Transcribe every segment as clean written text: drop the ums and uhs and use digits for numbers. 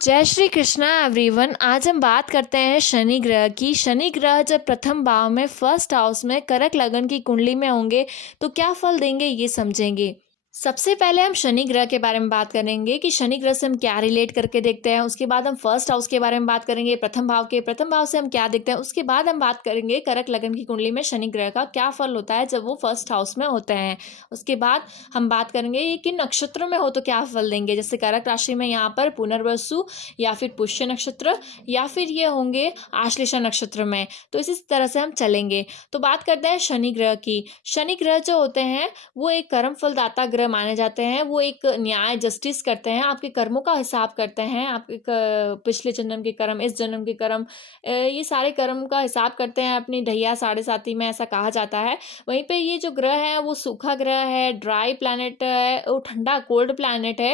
जय श्री कृष्णा एवरीवन। आज हम बात करते हैं शनि ग्रह की। शनि ग्रह जब प्रथम भाव में फर्स्ट हाउस में कर्क लगन की कुंडली में होंगे तो क्या फल देंगे ये समझेंगे। सबसे पहले हम शनि ग्रह के बारे में बात करेंगे कि शनि ग्रह से हम क्या रिलेट करके देखते हैं। उसके बाद हम फर्स्ट हाउस के बारे में बात करेंगे, प्रथम भाव से हम क्या देखते हैं। उसके बाद हम बात करेंगे कर्क लगन की कुंडली में शनि ग्रह का क्या फल होता है जब वो फर्स्ट हाउस में होते हैं। उसके बाद हम बात करेंगे ये किन नक्षत्रों में हो तो क्या फल देंगे, जैसे कर्क राशि में यहाँ पर पुनर्वसु या फिर पुष्य नक्षत्र या फिर ये होंगे आश्लेषा नक्षत्र में। तो इसी तरह से हम चलेंगे। तो बात करते हैं शनि ग्रह की। शनि ग्रह जो होते हैं वो एक कर्म फलदाता ग्रह माने जाते हैं। वो एक न्याय जस्टिस करते हैं, आपके कर्मों का हिसाब करते हैं। आपके पिछले जन्म के कर्म, इस जन्म के कर्म, ये सारे कर्म का हिसाब करते हैं अपनी ढैया साढ़े साती में, ऐसा कहा जाता है। वहीं पे ये जो ग्रह है वो सूखा ग्रह है, ड्राई प्लैनेट है, वो ठंडा कोल्ड प्लैनेट है,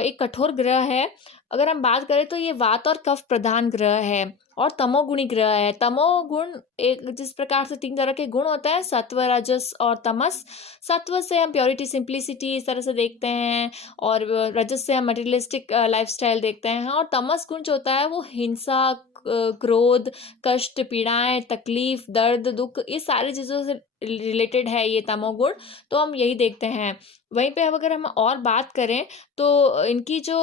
एक कठोर ग्रह है। अगर हम बात करें तो ये वात और कफ प्रधान ग्रह है और तमोगुणी ग्रह है। तमोगुण एक जिस प्रकार से 3 तरह के गुण होते हैं, सत्व, रजस और तमस। सत्व से हम प्योरिटी, सिंप्लिसिटी इस तरह से देखते हैं, और रजस से हम मटेरियलिस्टिक लाइफस्टाइल देखते हैं, और तमस गुण जो होता है वो हिंसा, क्रोध, कष्ट, पीड़ाएं, तकलीफ, दर्द, दुख, ये सारी चीज़ों से रिलेटेड है ये तमोगुण। तो हम यही देखते हैं। वहीं पे अब अगर हम और बात करें तो इनकी जो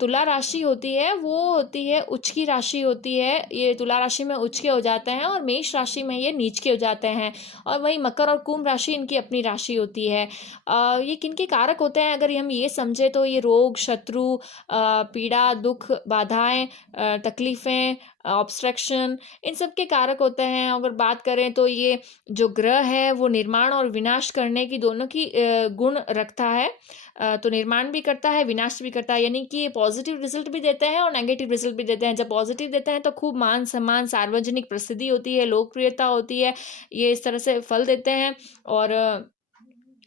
तुला राशि होती है वो होती है उच्च की राशि होती है। ये तुला राशि में उच्च के हो जाते हैं और मेष राशि में ये नीच के हो जाते हैं। और वहीं मकर और कुंभ राशि इनकी अपनी राशि होती है। ये किनके कारक होते हैं अगर हम ये समझे तो ये रोग, शत्रु, पीड़ा, दुख, बाधाएं, तकलीफ़ें, ऑब्स्ट्रक्शन, इन सब के कारक होते हैं। अगर बात करें तो ये जो ग्रह है वो निर्माण और विनाश करने की दोनों की गुण रखता है। तो निर्माण भी करता है, विनाश भी करता है, यानी कि पॉजिटिव रिजल्ट भी देते हैं और नेगेटिव रिजल्ट भी देते हैं। जब पॉजिटिव देते हैं तो खूब मान सम्मान, सार्वजनिक प्रसिद्धि होती है, लोकप्रियता होती है, ये इस तरह से फल देते हैं और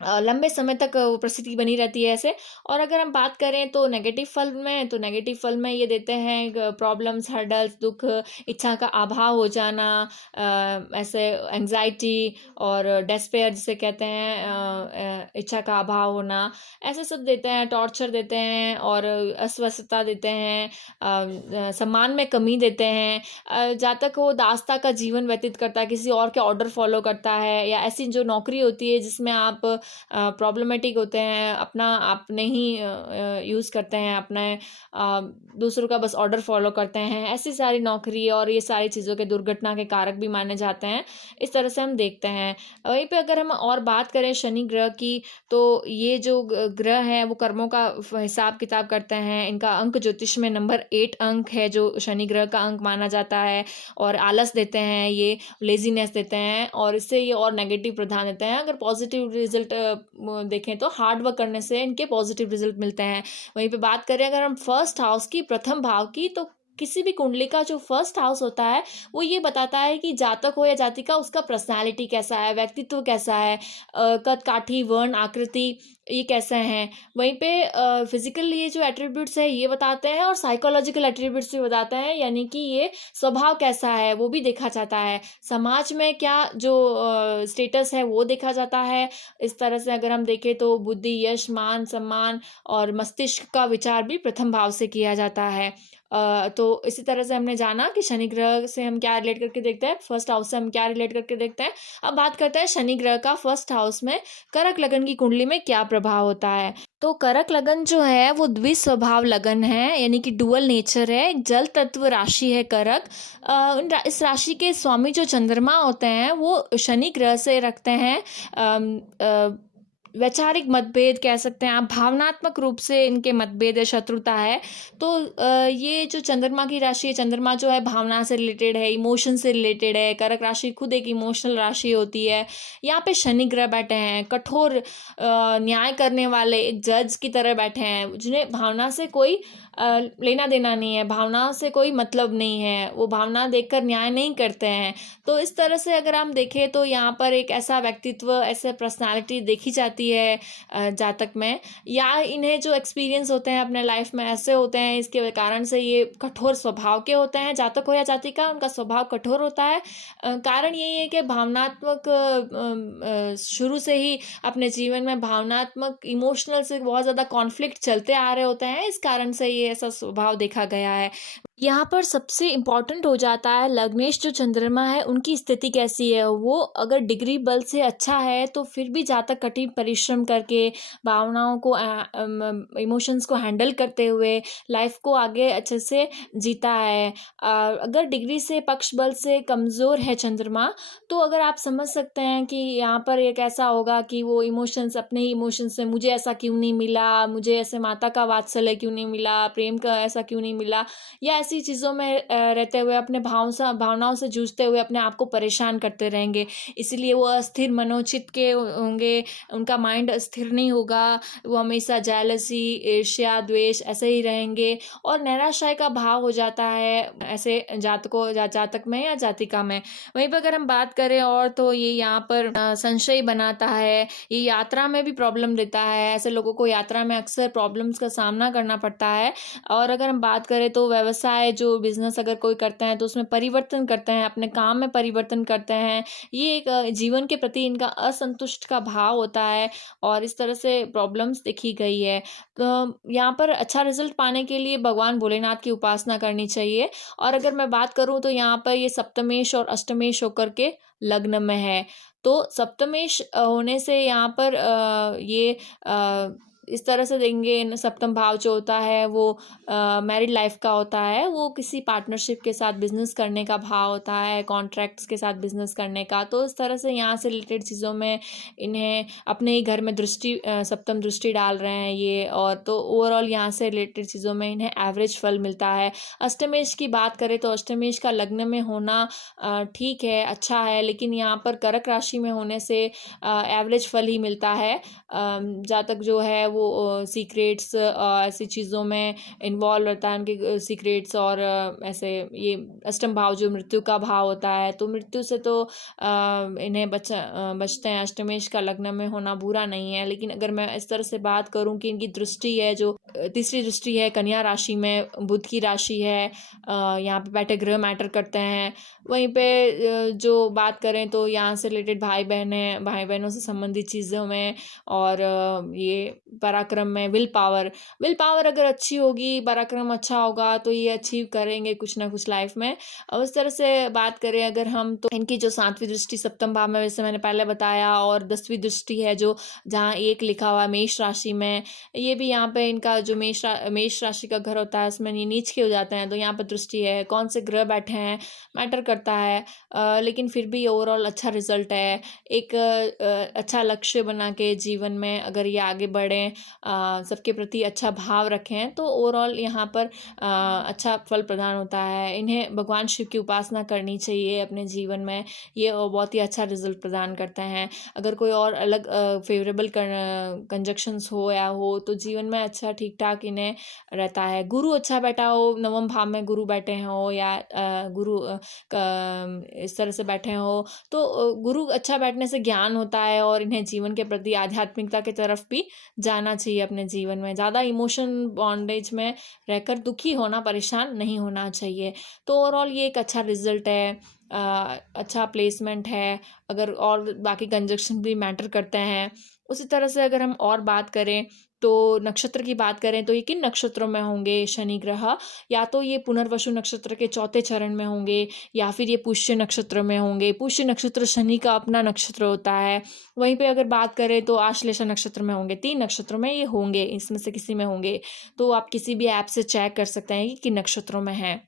लंबे समय तक वो प्रसिद्धि बनी रहती है ऐसे। और अगर हम बात करें तो नेगेटिव फल में, तो नेगेटिव फल में ये देते हैं प्रॉब्लम्स, हर्डल्स, दुख, इच्छा का अभाव हो जाना, ऐसे एंजाइटी और डेस्पेयर जिसे कहते हैं, इच्छा का अभाव होना, ऐसे सब देते हैं। टॉर्चर देते हैं और अस्वस्थता देते हैं, सम्मान में कमी देते हैं। जहाँ तक वो दास्ता का जीवन व्यतीत करता है, किसी और के ऑर्डर फॉलो करता है, या ऐसी जो नौकरी होती है जिसमें आप प्रॉब्लमेटिक होते हैं, अपना आपने ही यूज़ करते हैं, अपने दूसरों का बस ऑर्डर फॉलो करते हैं, ऐसी सारी नौकरी और ये सारी चीज़ों के दुर्घटना के कारक भी माने जाते हैं। इस तरह से हम देखते हैं। वहीं पे अगर हम और बात करें शनि ग्रह की, तो ये जो ग्रह हैं वो कर्मों का हिसाब किताब करते हैं। इनका अंक ज्योतिष में नंबर 8 अंक है जो शनि ग्रह का अंक माना जाता है। और आलस देते हैं, ये लेजीनेस देते हैं, और इससे ये और नेगेटिव प्रधान देते हैं। अगर पॉजिटिव रिजल्ट देखें तो हार्ड वर्क करने से इनके पॉजिटिव रिजल्ट मिलते हैं। वहीं पे बात करें अगर हम फर्स्ट हाउस की, प्रथम भाव की, तो किसी भी कुंडली का जो फर्स्ट हाउस होता है वो ये बताता है कि जातक हो या जातिका, उसका पर्सनालिटी कैसा है, व्यक्तित्व कैसा है, कद काठी, वर्ण, आकृति, ये कैसे हैं। वहीं पे फिजिकल ये जो एट्रीब्यूट्स है ये बताते हैं, और साइकोलॉजिकल एट्रीब्यूट्स भी बताते हैं, यानी कि ये स्वभाव कैसा है वो भी देखा जाता है। समाज में क्या जो स्टेटस है वो देखा जाता है। इस तरह से अगर हम देखें तो बुद्धि, यश, मान सम्मान और मस्तिष्क का विचार भी प्रथम भाव से किया जाता है। तो इसी तरह से हमने जाना कि शनि ग्रह से हम क्या रिलेट करके देखते हैं, फर्स्ट हाउस से हम क्या रिलेट करके देखते हैं। अब बात करते हैं शनि ग्रह का फर्स्ट हाउस में कर्क लगन की कुंडली में क्या प्रभाव होता है। तो कर्क लगन जो है वो द्विस्वभाव लगन है, यानी कि डुअल नेचर है। एक जल तत्व राशि है कर्क। इस राशि के स्वामी जो चंद्रमा होते हैं वो शनि ग्रह से रखते हैं। वैचारिक मतभेद कह सकते हैं आप, भावनात्मक रूप से इनके मतभेद है, शत्रुता है। तो ये जो चंद्रमा की राशि है, चंद्रमा जो है भावना से रिलेटेड है, इमोशन से रिलेटेड है। कर्क राशि खुद एक इमोशनल राशि होती है। यहाँ पे शनि ग्रह बैठे हैं, कठोर न्याय करने वाले एक जज की तरह बैठे हैं, जिन्हें भावना से कोई लेना देना नहीं है, भावना से कोई मतलब नहीं है, वो भावना देखकर न्याय नहीं करते हैं। तो इस तरह से अगर हम देखें तो यहाँ पर एक ऐसा व्यक्तित्व, ऐसे पर्सनालिटी देखी जाती है जातक में, या इन्हें जो एक्सपीरियंस होते हैं अपने लाइफ में ऐसे होते हैं, इसके कारण से ये कठोर स्वभाव के होते हैं। जातक हो या जातिका, उनका स्वभाव कठोर होता है। कारण यही है कि भावनात्मक शुरू से ही अपने जीवन में भावनात्मक, इमोशनल से बहुत ज़्यादा कॉन्फ्लिक्ट चलते आ रहे होते हैं। इस कारण से ये ये ऐसा स्वभाव देखा गया है। यहाँ पर सबसे इम्पोर्टेंट हो जाता है लग्नेश जो चंद्रमा है उनकी स्थिति कैसी है। वो अगर डिग्री बल से अच्छा है तो फिर भी जातक कठिन परिश्रम करके भावनाओं को इमोशंस को हैंडल करते हुए लाइफ को आगे अच्छे से जीता है। अगर डिग्री से पक्ष बल से कमज़ोर है चंद्रमा, तो अगर आप समझ सकते हैं कि यहाँ पर एक ऐसा होगा कि वो इमोशंस अपने ही इमोशंस से मुझे ऐसा क्यों नहीं मिला, मुझे ऐसे माता का वात्सल्य क्यों नहीं मिला, प्रेम का ऐसा क्यों नहीं मिला, या ऐसी चीज़ों में रहते हुए अपने भावनाओं से जूझते हुए अपने आप को परेशान करते रहेंगे। इसलिए वो अस्थिर मनोचित के होंगे, उनका माइंड स्थिर नहीं होगा, वो हमेशा जेलसी, ईर्ष्या, द्वेष ऐसे ही रहेंगे और निराशा का भाव हो जाता है ऐसे जातक में या जातिका में। वहीं पर अगर हम बात करें और तो ये यहाँ पर संशय बनाता है, ये यात्रा में भी प्रॉब्लम देता है। ऐसे लोगों को यात्रा में अक्सर प्रॉब्लम्स का सामना करना पड़ता है। और अगर हम बात करें तो व्यवसाय जो बिजनेस अगर कोई करते हैं तो उसमें परिवर्तन करते हैं, अपने काम में परिवर्तन करते हैं। ये एक जीवन के प्रति इनका असंतुष्ट का भाव होता है और इस तरह से प्रॉब्लम्स देखी गई है। तो यहाँ पर अच्छा रिजल्ट पाने के लिए भगवान भोलेनाथ की उपासना करनी चाहिए। और अगर मैं बात करूँ तो यहाँ पर ये सप्तमेश और अष्टमेश होकर के लग्न में है। तो सप्तमेश होने से यहाँ पर ये इस तरह से देंगे, सप्तम भाव जो होता है वो मैरिड लाइफ का होता है, वो किसी पार्टनरशिप के साथ बिजनेस करने का भाव होता है, कॉन्ट्रैक्ट्स के साथ बिजनेस करने का। तो इस तरह से यहाँ से रिलेटेड चीज़ों में इन्हें अपने ही घर में सप्तम दृष्टि डाल रहे हैं ये, और तो ओवरऑल यहाँ से रिलेटेड चीज़ों में इन्हें एवरेज फल मिलता है। अष्टमेश की बात करें तो अष्टमेश का लग्न में होना ठीक है, अच्छा है, लेकिन यहाँ पर कर्क राशि में होने से एवरेज फल ही मिलता है। जातक जो है वो सीक्रेट्स ऐसी चीज़ों में इन्वॉल्व रहता है, उनके सीक्रेट्स और ऐसे ये अष्टम भाव जो मृत्यु का भाव होता है, तो मृत्यु से तो इन्हें बचते हैं। अष्टमेश का लग्न में होना बुरा नहीं है, लेकिन अगर मैं इस तरह से बात करूं कि इनकी दृष्टि है जो तीसरी दृष्टि है कन्या राशि में, बुध की राशि है, यहाँ पे बैठे ग्रह मैटर करते हैं। वहीं पे जो बात करें तो यहाँ से रिलेटेड भाई बहनों से संबंधित चीज़ों में, और ये पराक्रम में विल पावर अगर अच्छी होगी, पराक्रम अच्छा होगा तो ये अचीव करेंगे कुछ ना कुछ लाइफ में। और उस तरह से बात करें अगर हम, तो इनकी जो 7वीं दृष्टि सप्तम भाव में, वैसे मैंने पहले बताया, और 10वीं दृष्टि है जो जहाँ 1 लिखा हुआ है मेष राशि में, ये भी यहाँ पे इनका जो मेष राशि का घर होता है उसमें ये नीच के हो जाते हैं, तो यहाँ पर दृष्टि है, कौन से ग्रह बैठे हैं मैटर करता है। लेकिन फिर भी ओवरऑल अच्छा रिजल्ट है। एक अच्छा लक्ष्य बना के जीवन में अगर ये आगे बढ़ें, सबके प्रति अच्छा भाव रखें, तो ओवरऑल यहाँ पर अच्छा फल प्रदान होता है। इन्हें भगवान शिव की उपासना करनी चाहिए अपने जीवन में, ये बहुत ही अच्छा रिजल्ट प्रदान करते हैं। अगर कोई और अलग फेवरेबल कंजक्शंस हो या हो तो जीवन में अच्छा ठीक ठाक इन्हें रहता है। गुरु अच्छा बैठा हो, नवम भाव में गुरु बैठे हो या गुरु इस तरह से बैठे हो, तो गुरु अच्छा बैठने से ज्ञान होता है और इन्हें जीवन के प्रति आध्यात्मिकता की तरफ भी जाना चाहिए अपने जीवन में। ज़्यादा इमोशन बॉन्डेज में रहकर दुखी होना, परेशान नहीं होना चाहिए। तो ओवरऑल ये एक अच्छा रिजल्ट है, अच्छा प्लेसमेंट है। अगर और बाकी कंजक्शन भी मैटर करते हैं। उसी तरह से अगर हम और बात करें तो नक्षत्र की बात करें तो ये किन नक्षत्रों में होंगे शनि ग्रह, या तो ये पुनर्वसु नक्षत्र के चौथे चरण में होंगे या फिर ये पुष्य नक्षत्र में होंगे। पुष्य नक्षत्र शनि का अपना नक्षत्र होता है। वहीं पे अगर बात करें तो आश्लेषा नक्षत्र में होंगे। 3 नक्षत्रों में ये होंगे, इसमें से किसी में होंगे। तो आप किसी भी ऐप से चेक कर सकते हैं कि किन नक्षत्रों में है।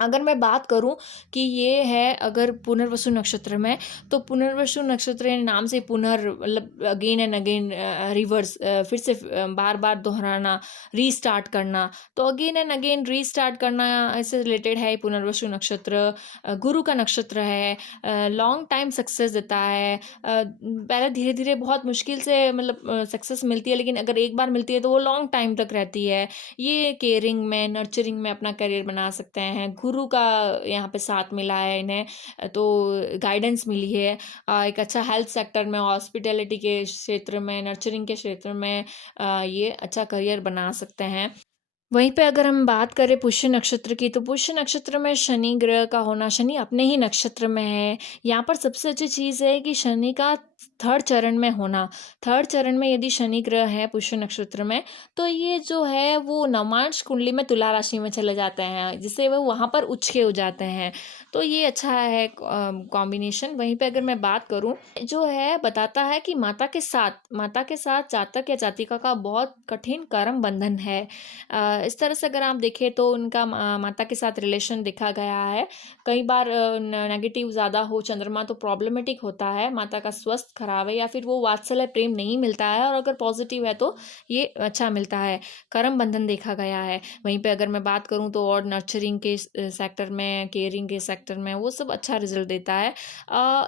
अगर मैं बात करूं कि ये है अगर पुनर्वसु नक्षत्र में, तो पुनर्वसु नक्षत्र यानी नाम से मतलब अगेन एंड अगेन रिवर्स, फिर से बार बार दोहराना, रीस्टार्ट करना। तो अगेन एंड अगेन रीस्टार्ट करना इससे रिलेटेड है पुनर्वसु नक्षत्र। गुरु का नक्षत्र है, लॉन्ग टाइम सक्सेस देता है। पहले धीरे धीरे बहुत मुश्किल से मतलब सक्सेस मिलती है, लेकिन अगर एक बार मिलती है तो वो लॉन्ग टाइम तक रहती है। ये केयरिंग में, नर्चरिंग में अपना करियर बना सकते हैं। गुरु का यहाँ पे साथ मिला है इन्हें, तो गाइडेंस मिली है। एक अच्छा हेल्थ सेक्टर में, हॉस्पिटैलिटी के क्षेत्र में, नर्चरिंग के क्षेत्र में ये अच्छा करियर बना सकते हैं। वहीं पे अगर हम बात करें पुष्य नक्षत्र की, तो पुष्य नक्षत्र में शनि ग्रह का होना, शनि अपने ही नक्षत्र में है। यहाँ पर सबसे अच्छी चीज़ है कि शनि का थर्ड चरण में होना। थर्ड चरण में यदि शनि ग्रह है पुष्य नक्षत्र में, तो ये जो है वो नवमांश कुंडली में तुला राशि में चले जाते हैं, जिससे वो वहाँ पर उच्च के हो जाते हैं। तो ये अच्छा है कॉम्बिनेशन। वहीं पे अगर मैं बात करूँ, जो है बताता है कि माता के साथ जातक या जातिका का बहुत कठिन कर्म बंधन है। इस तरह से अगर आप देखें तो उनका माता के साथ रिलेशन देखा गया है। कई बार नेगेटिव ज़्यादा हो चंद्रमा तो प्रॉब्लमेटिक होता है, माता का स्वास्थ्य खराब है या फिर वो वात्सल्य प्रेम नहीं मिलता है, और अगर पॉजिटिव है तो ये अच्छा मिलता है। कर्म बंधन देखा गया है। वहीं पे अगर मैं बात करूँ तो और नर्चरिंग के सेक्टर में, केयरिंग के सेक्टर में वो सब अच्छा रिजल्ट देता है।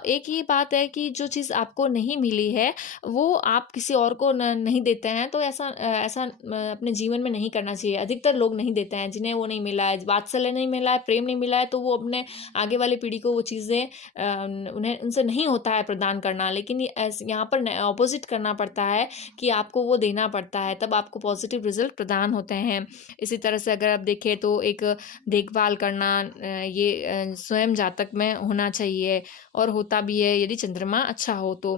एक ही बात है कि जो चीज़ आपको नहीं मिली है वो आप किसी और को नहीं देते हैं, तो ऐसा अपने जीवन में नहीं करना चाहिए। अधिकतर लोग नहीं देते हैं, जिन्हें वो नहीं मिला है, वात्सल्य नहीं मिला है, प्रेम नहीं मिला है, तो वो अपने आगे वाली पीढ़ी को वो चीज़ें उन्हें उनसे नहीं होता है प्रदान करना। लेकिन यहाँ पर ऑपोजिट करना पड़ता है कि आपको वो देना पड़ता है, तब आपको पॉजिटिव रिजल्ट प्रदान होते हैं। इसी तरह से अगर आप देखें तो एक देखभाल करना ये स्वयं जातक में होना चाहिए, और होता भी है यदि चंद्रमा अच्छा हो तो।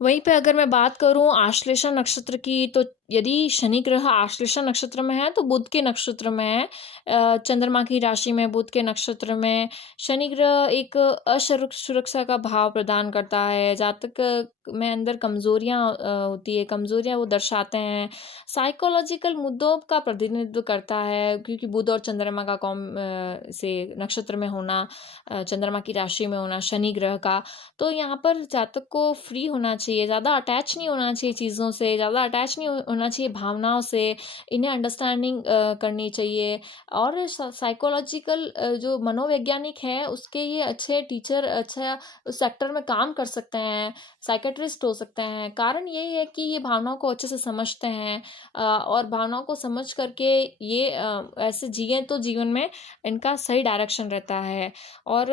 वहीं पे अगर मैं बात करूँ आश्लेषा नक्षत्र की, तो यदि शनि ग्रह आश्लेषा नक्षत्र में है तो बुध के नक्षत्र में है। चंद्रमा की राशि में बुध के नक्षत्र में शनि ग्रह एक सुरक्षा का भाव प्रदान करता है। जातक में अंदर कमजोरियां होती है, कमजोरियां वो दर्शाते हैं। साइकोलॉजिकल मुद्दों का प्रतिनिधित्व करता है, क्योंकि बुध और चंद्रमा का से नक्षत्र में होना, चंद्रमा की राशि में होना शनि ग्रह का, तो यहाँ पर जातक को फ्री होना चाहिए, ज़्यादा अटैच नहीं होना चाहिए चीज़ों से, ज़्यादा अटैच नहीं होना चाहिए भावनाओं से, इन्हें अंडरस्टैंडिंग करनी चाहिए। और साइकोलॉजिकल जो मनोवैज्ञानिक है उसके ये अच्छे टीचर, अच्छा उस सेक्टर में काम कर सकते हैं, साइकेट्रिस्ट हो सकते हैं। कारण यही है कि ये भावनाओं को अच्छे से समझते हैं, और भावनाओं को समझ करके ये ऐसे जिए तो जीवन में इनका सही डायरेक्शन रहता है। और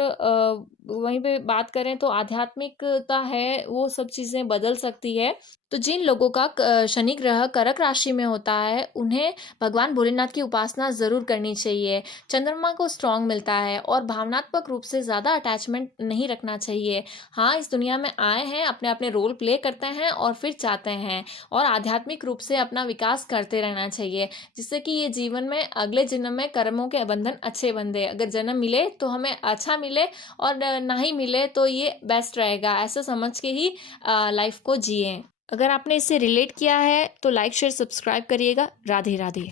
वहीं पे बात करें तो आध्यात्मिकता है वो सब चीज़ें बदल सकती है। तो जिन लोगों का शनि ग्रह कर्क राशि में होता है उन्हें भगवान भोलेनाथ की उपासना ज़रूर करनी चाहिए। चंद्रमा को स्ट्रांग मिलता है, और भावनात्मक रूप से ज़्यादा अटैचमेंट नहीं रखना चाहिए। हाँ, इस दुनिया में आए हैं, अपने अपने रोल प्ले करते हैं और फिर जाते हैं, और आध्यात्मिक रूप से अपना विकास करते रहना चाहिए, जिससे कि ये जीवन में अगले जन्म में कर्मों के बंधन अच्छे बंधे। अगर जन्म मिले तो हमें अच्छा मिले, और नहीं मिले तो ये बेस्ट रहेगा, ऐसा समझ के ही लाइफ को जिए। अगर आपने इससे रिलेट किया है तो लाइक शेयर सब्सक्राइब करिएगा। राधे राधे।